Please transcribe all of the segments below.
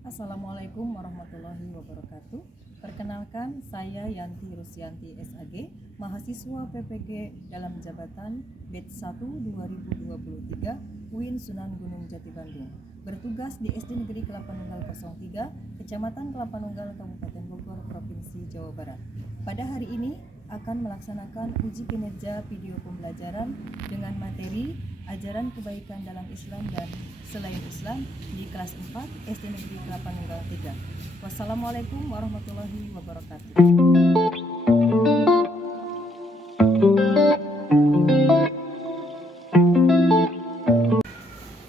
Assalamualaikum warahmatullahi wabarakatuh. Perkenalkan, saya Yanti Rusyanti SAG, mahasiswa PPG dalam jabatan Batch 1 2023 UIN Sunan Gunung Jati Bandung. Bertugas di SD Negeri Kelapa Nunggal 03, Kecamatan Kelapa Nunggal, Kabupaten Bogor, Provinsi Jawa Barat. Pada hari ini akan melaksanakan uji kinerja video pembelajaran dengan materi ajaran kebaikan dalam Islam dan selain Islam di kelas 4 SD Negeri Kelapa Nunggal 3. Wassalamualaikum warahmatullahi wabarakatuh.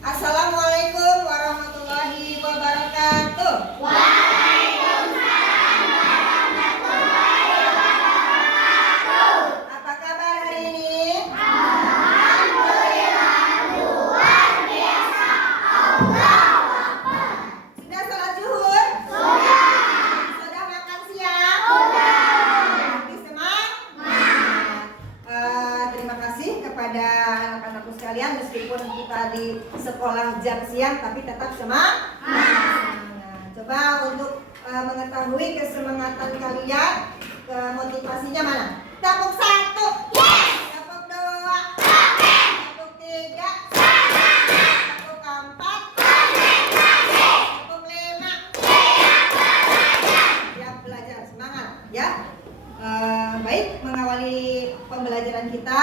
Assalamualaikum warahmatullahi wabarakatuh. Waalaikumsalam warahmatullahi wabarakatuh. Apa kabar hari ini? Alhamdulillah luar biasa. Allahu Akbar. Sudah sholat zuhur? Sudah. Sudah makan siang? Sudah. Berarti semangat. Terima kasih kepada anak-anakku sekalian, meskipun kita di sekolah jam siang tapi tetap semangat. Coba untuk mengetahui kesemangatan kalian, motivasinya mana? Tepuk 1. Yes. Tepuk 2. Oke. Tepuk 3. Semangat. Tepuk 4. Konsentrasi. Tepuk 5. Siap belajar, semangat ya. Baik, mengawali pembelajaran kita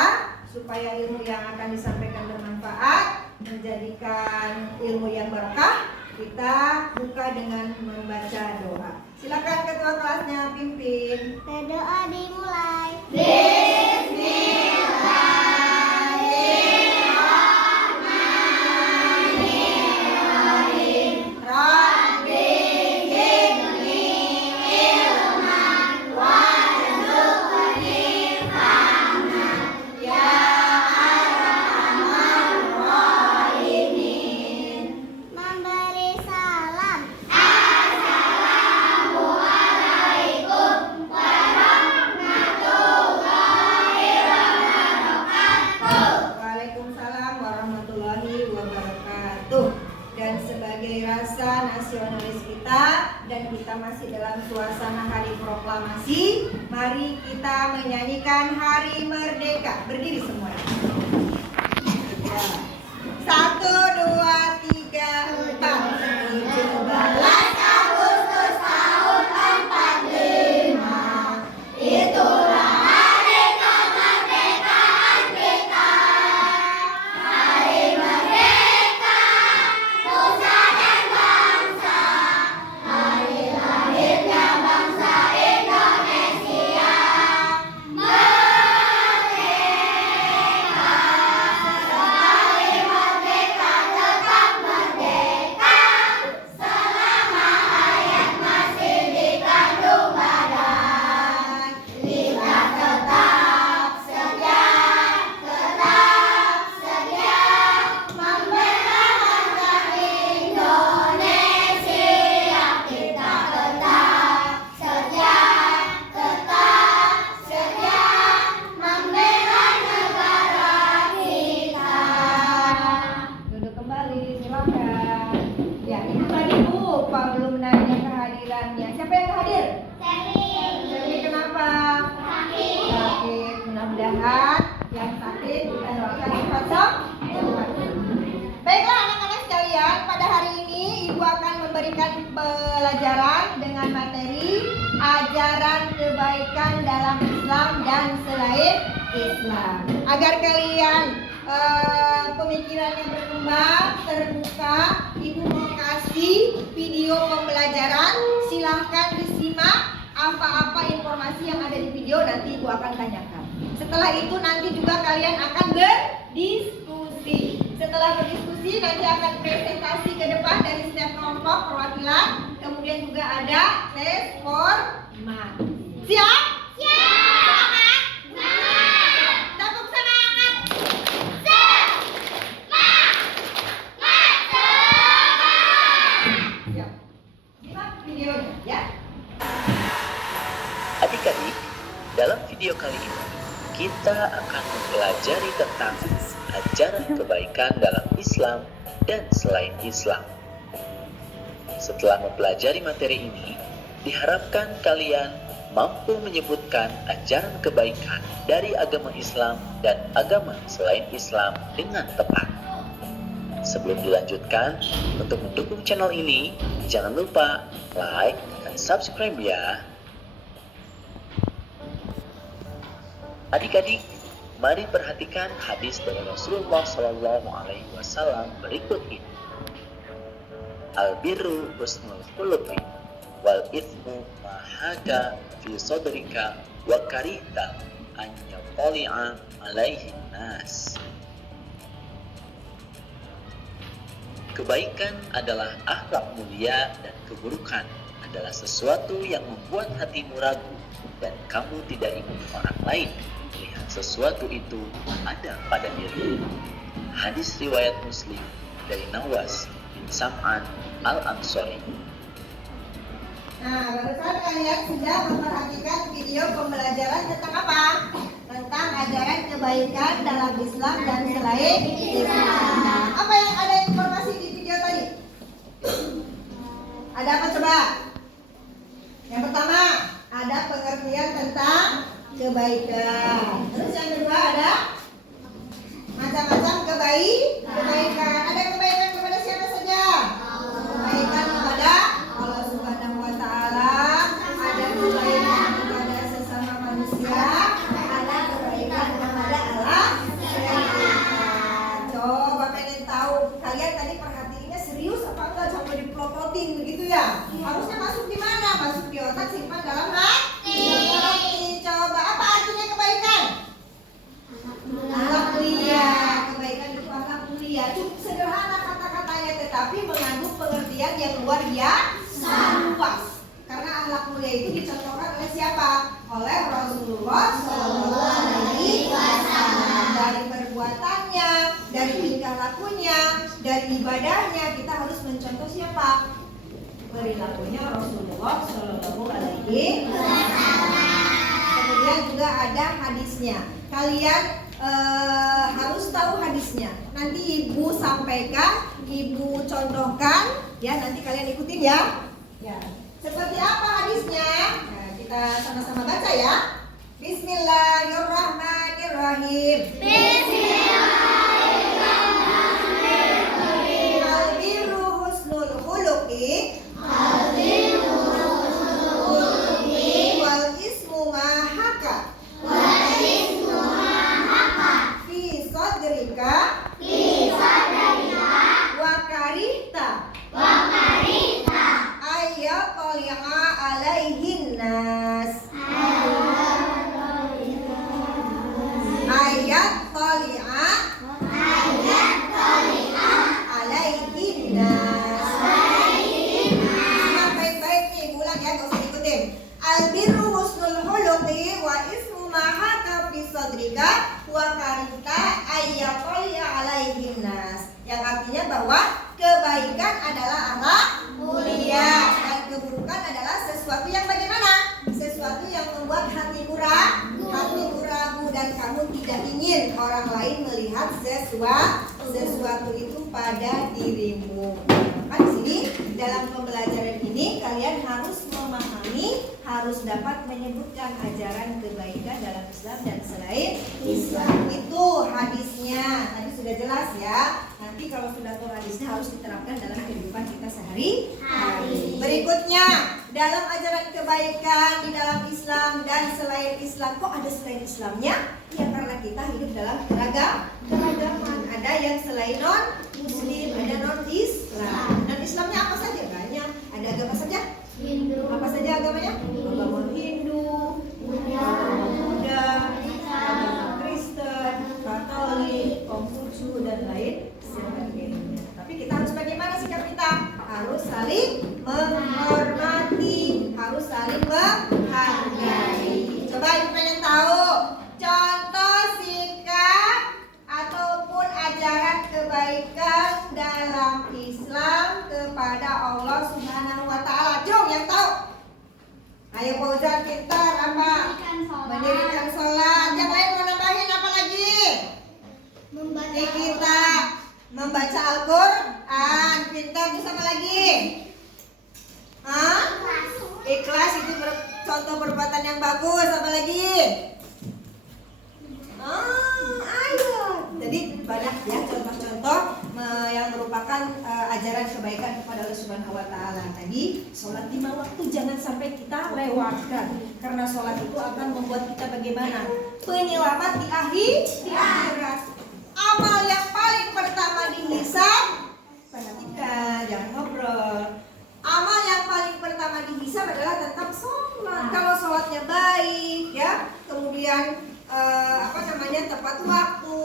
supaya ilmu yang akan disampaikan bermanfaat, menjadikan ilmu yang berkah, kita buka dengan membaca doa. Silakan ketua kelasnya pimpin. Doa dimulai. Bismillahirrahmanirrahim. Rabbi zidni ilman warzuqni fahman ya arhamar rahimin. Memberi salam. Assalamualaikum warahmatullahi wabarakatuh. Waalaikumsalam warahmatullahi wabarakatuh. Dan sebagai rasa nasionalis kita dan kita masih dalam suasana hari proklamasi, mari kita menyanyikan Hari Merdeka. Berdiri semua. 1, 2, 3, 4. 17 Agustus tahun 45. Itulah hari kemerdekaan kita. Hari merdeka, nusa dan bangsa. Hari lahirnya bangsa Indonesia. Merdeka, sekali merdeka tetap merdeka. Selama hayat masih dikandung badan, kita tetap setia membela harga Indonesia. Kita tetap setia membela negara kita. Duduk kembali, silakan. Ya, itu tadi lupa belum nanya kehadirannya. Siapa yang hadir? Jadi kenapa? Sakit. Mudah-mudahan yang sakit kita doakan cepat sembuh. Baiklah anak-anak sekalian, pada hari ini Ibu akan memberikan pelajaran dengan materi ajaran kebaikan dalam Islam dan selain Islam. Agar kalian pemikirannya berkembang, terbuka, Ibu mau kasih video pembelajaran. Silahkan disimak apa-apa informasi yang ada di video, nanti Ibu akan tanyakan. Setelah itu nanti juga kalian akan berdiskusi. Setelah berdiskusi nanti akan presentasi ke depan dari setiap kelompok perwakilan. Kemudian juga ada tes format. Siap? Semangat! Tepuk semangat. Siap. Simak videonya ya. Adik-adik, dalam video kali ini kita akan mempelajari tentang ajaran kebaikan dalam Islam dan selain Islam. Setelah mempelajari materi ini, diharapkan kalian mampu menyebutkan ajaran kebaikan dari agama Islam dan agama selain Islam dengan tepat. Sebelum dilanjutkan, untuk mendukung channel ini, jangan lupa like dan subscribe ya. Adik-adik, mari perhatikan hadis dari Rasulullah SAW berikut ini. Al-birru husnul khuluqi wal ithmu ma haka fi sadrika wa karihta an yatali'a alaihi nas. Kebaikan adalah akhlak mulia dan keburukan adalah sesuatu yang membuat hatimu ragu dan kamu tidak ingin orang lain melihat sesuatu itu ada pada dirimu. Hadis riwayat Muslim dari Nawas bin Sam'an Al-Ansari. Nah, barusan kalian sudah memperhatikan video pembelajaran tentang apa? Tentang ajaran kebaikan dalam Islam dan selain Islam. Apa yang ada informasi di video tadi? Ada apa coba? Yang pertama, ada pengertian tentang kebaikan. Terus yang kedua ada macam-macam kebaikan. Ada kebaikan kepada siapa saja? Kebaikan kepada Allah Subhanahu wa taala, ada kebaikan kepada sesama manusia, ada kebaikan kepada Allah. Coba pengen tahu, kalian tadi perhatiinnya serius apa enggak sampai diplototin begitu ya? Harusnya masuk di mana? Masuk di otak, simpan dalam hati. Coba apa artinya kebaikan? Akhlak mulia. Kebaikan itu akhlak mulia. Cukup sederhana kata-katanya, tetapi mengandung pengertian yang luar biasa luas. Karena akhlak mulia itu dicontohkan oleh siapa? Oleh Rasulullah SAW. Dari perbuatannya, dari tingkah lakunya, dari ibadahnya, kita harus mencontoh siapa? Perilakunya Rasulullah SAW. Kemudian juga ada hadisnya. Kalian harus tahu hadisnya. Nanti ibu sampaikan, ibu contohkan, ya nanti kalian ikutin ya. Ya. Seperti apa hadisnya? Nah, kita sama-sama baca ya. Bismillahirrahmanirrahim. Bismillahirrahmanirrahim. Al-birru husnul khuluqi wal ismu ma haka fi sadrika wa karihta ayyatali'a alaihin nas. Ayyatali'a alaihin nas. Simak baik-baik nih, ulang ya, gak usah ikutin. Al-birru husnul khuluqi wa ismu ma haka fi sadrika wa karihta ayyatali'a alaihin nas. Yang artinya bahwa kebaikan adalah akhlak mulia dan keburukan adalah sesuatu yang bagaimana? Sesuatu yang membuat hatimu ragu dan kamu tidak ingin orang lain melihat sesuatu itu pada dirimu. Maka di sini dalam pembelajaran ini kalian harus memahami, harus dapat menyebutkan ajaran kebaikan dalam Islam dan selain Islam. Itu hadisnya. Tadi sudah jelas ya. Nanti kalau sudah tahu hadisnya harus diterapkan dalam kehidupan kita sehari-hari. Berikutnya, dalam ajaran kebaikan di dalam Islam dan selain Islam. Kok ada selain Islamnya? Ya karena kita hidup dalam keragaman. Ada yang selain non-Muslim, ada non-Islam. Dan Islamnya apa saja? Banyak. Ada agama saja? Hindu. Apa saja agamanya? Agama Hindu, agama Buddha, agama Kristen, Katolik, Konghucu dan lain sebagainya. Tapi kita harus bagaimana sikap kita? Harus saling menghormati, harus saling menghargai. Coba ibu pengen tahu contoh sikap ataupun ajaran kebaikan dalam Islam kepada Allah Subhanahu wa taala. Jom yang tahu. Ayo Fauzan, pintar apa? Mendirikan sholat. Yang lain mau nambahin apa lagi? Kita membaca Al-Quran. Pintar, bisa apa lagi? bagus. Apa lagi? Ayo. Jadi banyak ya contoh-contoh yang merupakan ajaran kebaikan kepada Allah Subhanahu wa taala. Tadi sholat 5 waktu jangan sampai kita lewatkan. Karena sholat itu akan membuat kita bagaimana? Penyelamat di akhirat. Amal yang paling pertama dihisab, perhatikan, jangan ngobrol. Amal yang paling pertama dihisab adalah tentang sholat. Kalau sholatnya baik, ya, kemudian tepat waktu,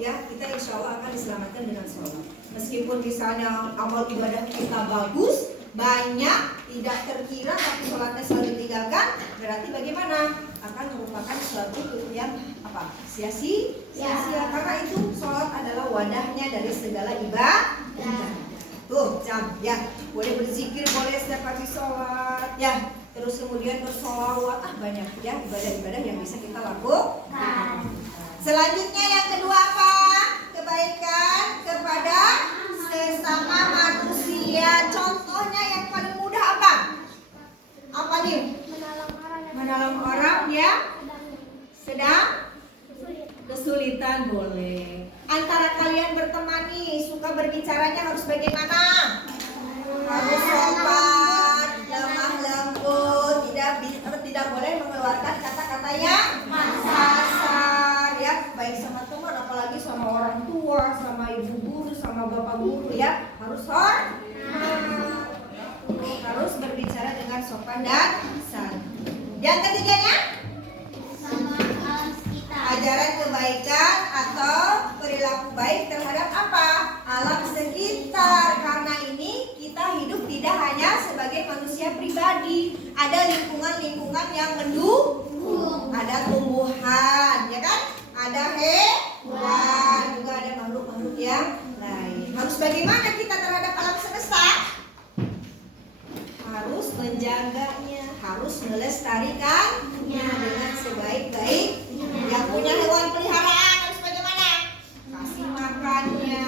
ya, kita insya Allah akan diselamatkan dengan sholat. Meskipun misalnya amal ibadah kita bagus, banyak, tidak terkira, tapi sholatnya selalu ditinggalkan, berarti bagaimana? Akan merupakan suatu yang sia-sia. Karena itu sholat adalah wadahnya dari segala ibadah. Tuh, ya, boleh berzikir, boleh setiap kali sholat, ya. Terus kemudian bersolawat, banyak ya ibadah-ibadah yang bisa kita lakukan. Selanjutnya yang kedua apa? Kebaikan kepada sesama manusia. Contohnya yang paling mudah apa? Apa nih? Menolong orang yang sedang kesulitan, boleh. Antara kalian berteman nih, suka berbicaranya harus bagaimana? Harus sopan, lemah lembut, tidak boleh mengeluarkan kata-kata yang kasar, ya, baik sama teman, apalagi sama orang tua, sama ibu guru, sama bapak guru, ya, harus harus berbicara dengan sopan dan santun. Yang ketiganya, ajaran kebaikan atau perilaku baik terhadap apa? Alam sekitar. Karena ini kita hidup tidak hanya sebagai manusia pribadi, ada lingkungan-lingkungan yang mendukung, ada tumbuhan, ya kan? Ada hewan, juga ada makhluk-makhluk yang lain. Harus bagaimana kita terhadap alam semesta? Harus menjaganya, harus melestarikannya dengan sebaik-baik. Yang punya hewan peliharaan harus bagaimana? Kasih makannya,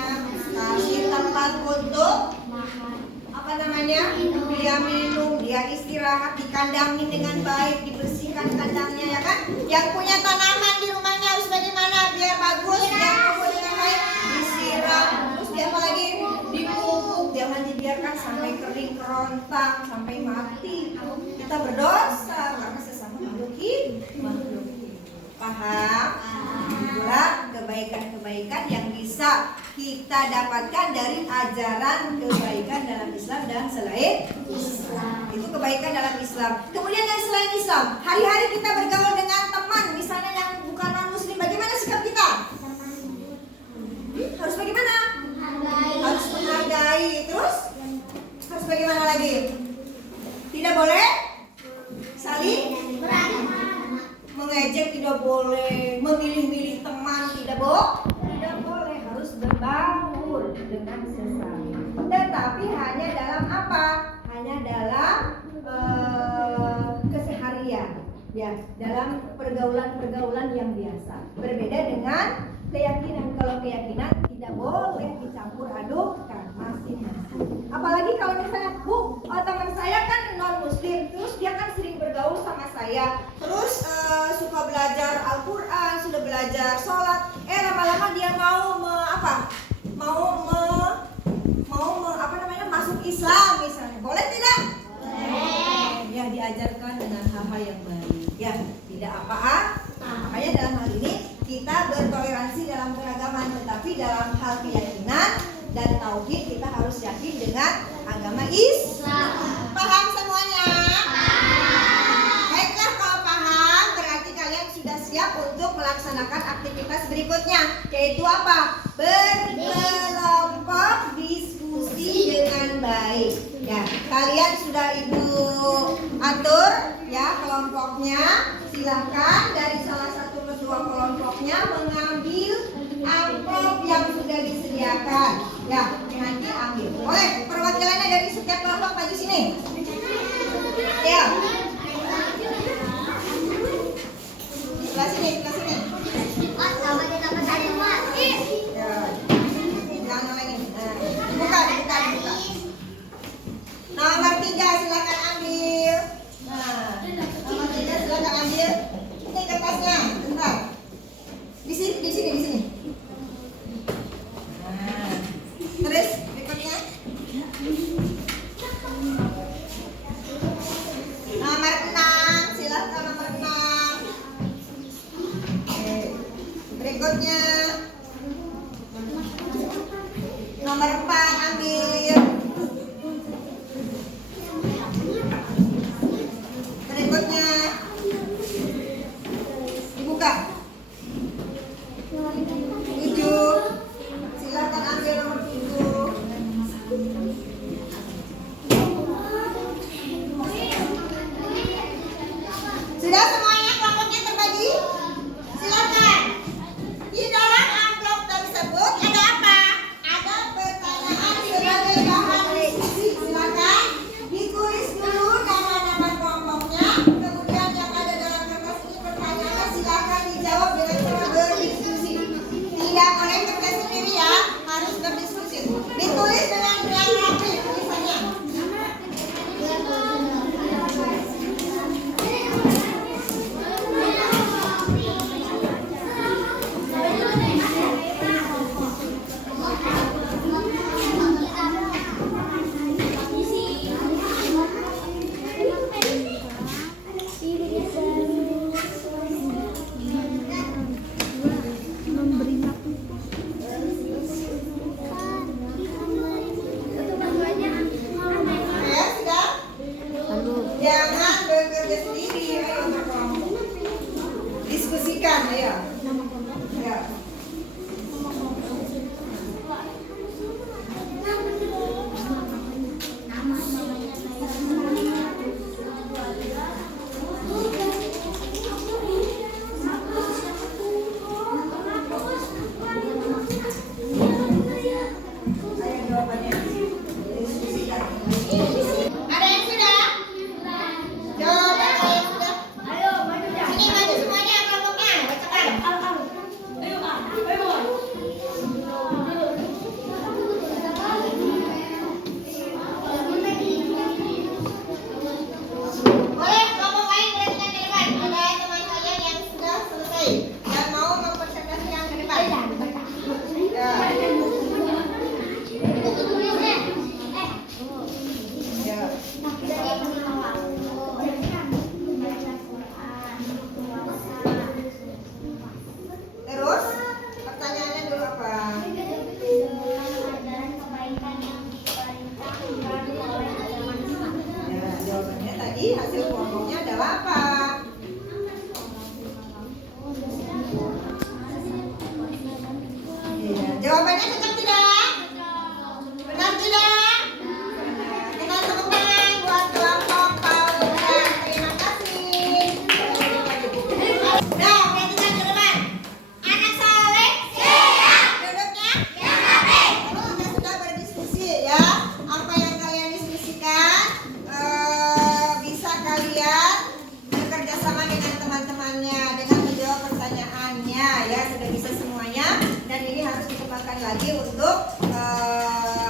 kasih tempat untuk dia minum, dia istirahat, dikandangin dengan baik, dibersihkan kandangnya, ya kan? Yang punya tanaman di rumahnya harus bagaimana? Biar bagus, biar tumbuh dengan baik, disiram, terus dia apa lagi? Dipupuk, jangan dibiarkan sampai kering kerontang, sampai mati. Kita berdosa karena sesama makhluk hidup. Paham? Itulah kebaikan-kebaikan yang bisa kita dapatkan dari ajaran kebaikan dalam Islam dan selain Islam. Itu kebaikan dalam Islam. Kemudian yang selain Islam, hari-hari kita bergaul dengan teman, misalnya yang bukan non-muslim, bagaimana sikap kita? Harus bagaimana? Harus menghargai. Terus harus bagaimana lagi? Tidak boleh saling mengejek, tidak boleh memilih-milih teman, tidak boleh, harus berbaur dengan sesama. Tetapi hanya dalam apa? Hanya dalam keseharian, ya, dalam pergaulan-pergaulan yang biasa. Berbeda dengan keyakinan. Kalau keyakinan tidak boleh dicampur adukkan masing-masing. Apalagi kalau misalnya, teman saya kan non-muslim, terus dia kan sering bergaul sama saya, terus suka belajar Al-Quran, sudah belajar sholat, lama-lama dia mau masuk Islam misalnya, boleh tidak? Boleh. Ya, diajarkan dengan hal-hal yang baik, ya, tidak apa-apa. Makanya dalam hal ini kita bertoleransi dalam keragaman, tetapi dalam hal keyakinan dan tauhid kita harus yakin dengan agama Islam. Paham semuanya? Baiklah, kalau paham berarti kalian sudah siap untuk melaksanakan aktivitas berikutnya, yaitu apa? Berkelompok diskusi dengan baik. Ya, kalian sudah ibu atur ya kelompoknya. Silahkan dari salah satu ketua kelompoknya mengambil amplop yang sudah disediakan. Ya, nanti ambil. Boleh, perwakilannya dari setiap kelompok maju sini. Ya. Sebelah sini, sebelah sini. Ya. Jangan lagi. Buka. Nomor 3 silakan ambil. Nomor 3 silakan ambil. aja sendiri, ayo berkelompok. Diskusikan, ayo. Ya. Ayo jawabannya. Diskusikan. Ada yang sudah? Jawab ada yang sudah. Sini maju semuanya kelompoknya. Bacakan. Boleh kelompok lain berhentikan ke depan. Ada teman kalian yang sudah selesai Dan mau mempresentasikan ke depan. Ya. Ya. Terus pertanyaannya dulu apa? Ya, jawabannya tadi hasil kelompoknya adalah apa? Iya, jawabannya cocok tidak? Benar tidak? Kita tepuk tangan buat kelompok Paula. Terima kasih. Nah, perhatikan ke depan. Anak soleh siap. Duduknya Lalu Anda sudah berdiskusi ya. Apa yang kalian diskusikan bisa kalian bekerja sama dengan teman-temannya dengan menjawab pertanyaannya ya. Sudah bisa semuanya dan ini harus dikembangkan lagi untuk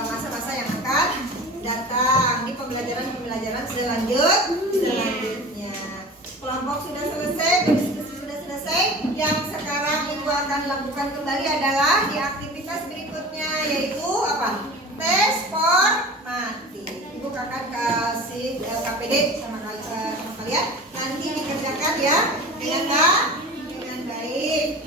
masa-masa yang akan datang di pembelajaran selanjutnya. Kelompok sudah selesai, berdiskusi sudah selesai. Yang sekarang Ibu akan lakukan kembali adalah di aktivitas berikutnya yaitu apa? Tes formati. Ibu akan kasih KPD sama kalian. Nanti dikerjakan ya dengan baik.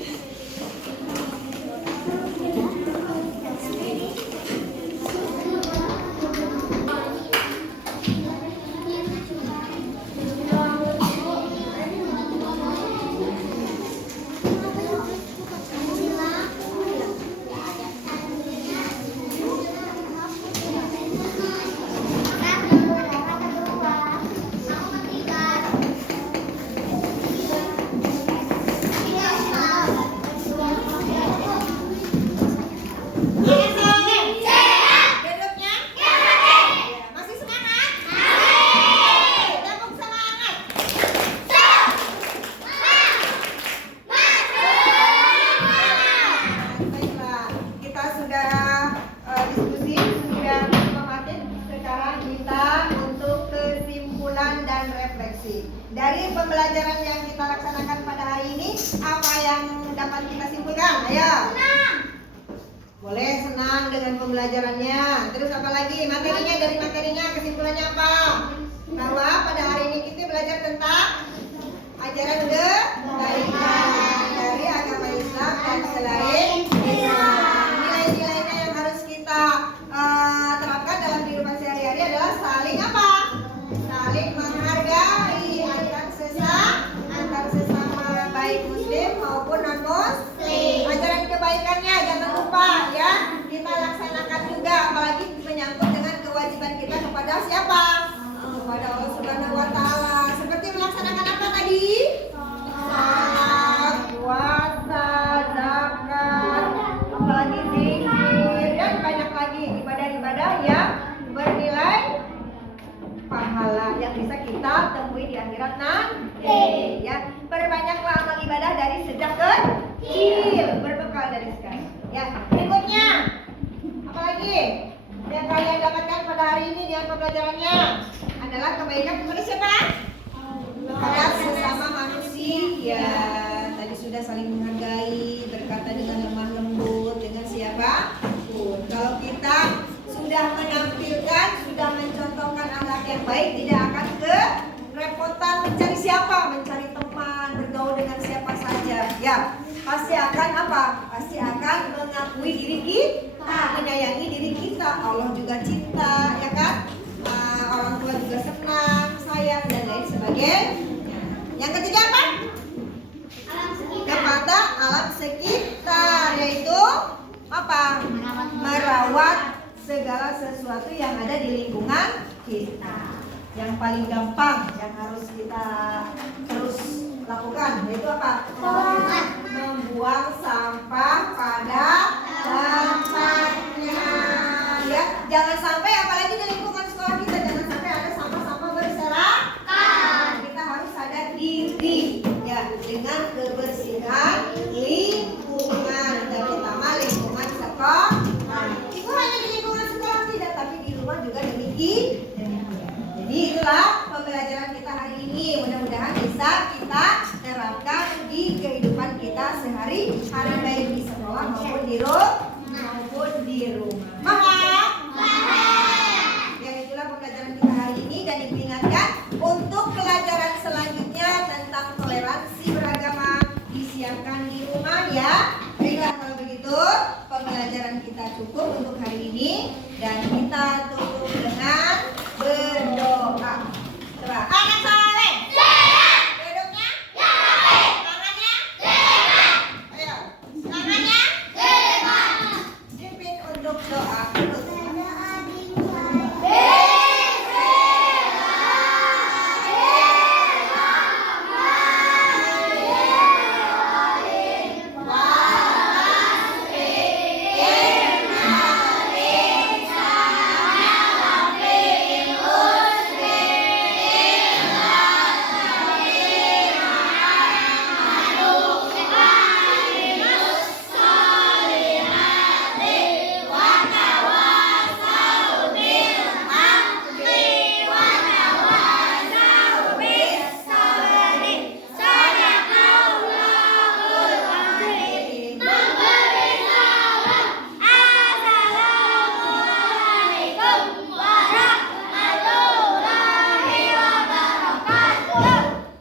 Dari pembelajaran yang kita laksanakan pada hari ini, apa yang dapat kita simpulkan? Ayo. Boleh senang dengan pembelajarannya. Terus apa lagi? Materinya, dari materinya kesimpulannya apa? Bahwa pada hari ini kita belajar tentang ajaran kebaikan dari agama Islam dan selain Islam. Nilai-nilainya yang harus kita terapkan dalam kehidupan sehari-hari adalah saling apa? Saling menghargai antar sesama baik muslim maupun non muslim. Ajaran kebaikannya jangan lupa ya kita laksanakan juga, apalagi menyangkut dengan kewajiban kita kepada siapa? Kepada Allah Subhanahu wa taala. Seperti melaksanakan apa tadi? Salat, puasa, zakat, apalagi zikir dan banyak lagi ibadah-ibadah yang bernilai pahala yang bisa kita temui di akhirat nanti ya. Perbanyaklah amal ibadah dari sejak kecil, berbekal dari sekarang ya. Berikutnya apalagi yang kalian dapatkan pada hari ini dengan pembelajarannya adalah kebaikan kepada siapa? Kepada sesama manusia. Tadi sudah saling menghargai, berkata dengan lemah lembut dengan siapapun. Kalau kita sudah menampilkan, sudah mencontohkan akhlak yang baik, tidak akan kerepotan mencari siapa, mencari teman, bergaul dengan siapa saja. Ya, pasti akan apa? Pasti akan mengakui diri kita, menyayangi diri kita. Allah juga cinta, ya kan? Orang tua juga senang, sayang dan lain sebagainya. Yang ketiga apa? Kepada alam sekitar, yaitu apa? Merawat segala sesuatu yang ada di lingkungan kita. Yang paling gampang yang harus kita terus lakukan yaitu apa? Membuang sampah pada tempatnya. Ya, jangan sampai apalagi di lingkungan sekolah kita jangan sampai ada sampah-sampah berserakan. Kita harus sadar diri ya dengan kebersihan lingkungan, terutama lingkungan sekolah. Itu hanya di lingkungan sekolah tidak, tapi di rumah juga demikian. Jadi itulah pembelajaran kita hari ini. Mudah-mudahan bisa kita terapkan di kehidupan kita sehari-hari, baik di sekolah maupun di rumah. Paham? Ya, itulah pembelajaran kita hari ini, dan diingatkan untuk pelajaran selanjutnya tentang toleransi beragama disiapkan di rumah ya. Baiklah, kalau begitu pembelajaran kita cukup untuk hari ini, dan kita tutup dengan berdoa. Coba anak soleh. Duduknya. Tangannya. Ayo. Tangannya. Pimpin untuk doa.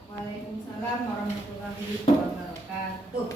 Waalaikumsalam warahmatullahi wabarakatuh.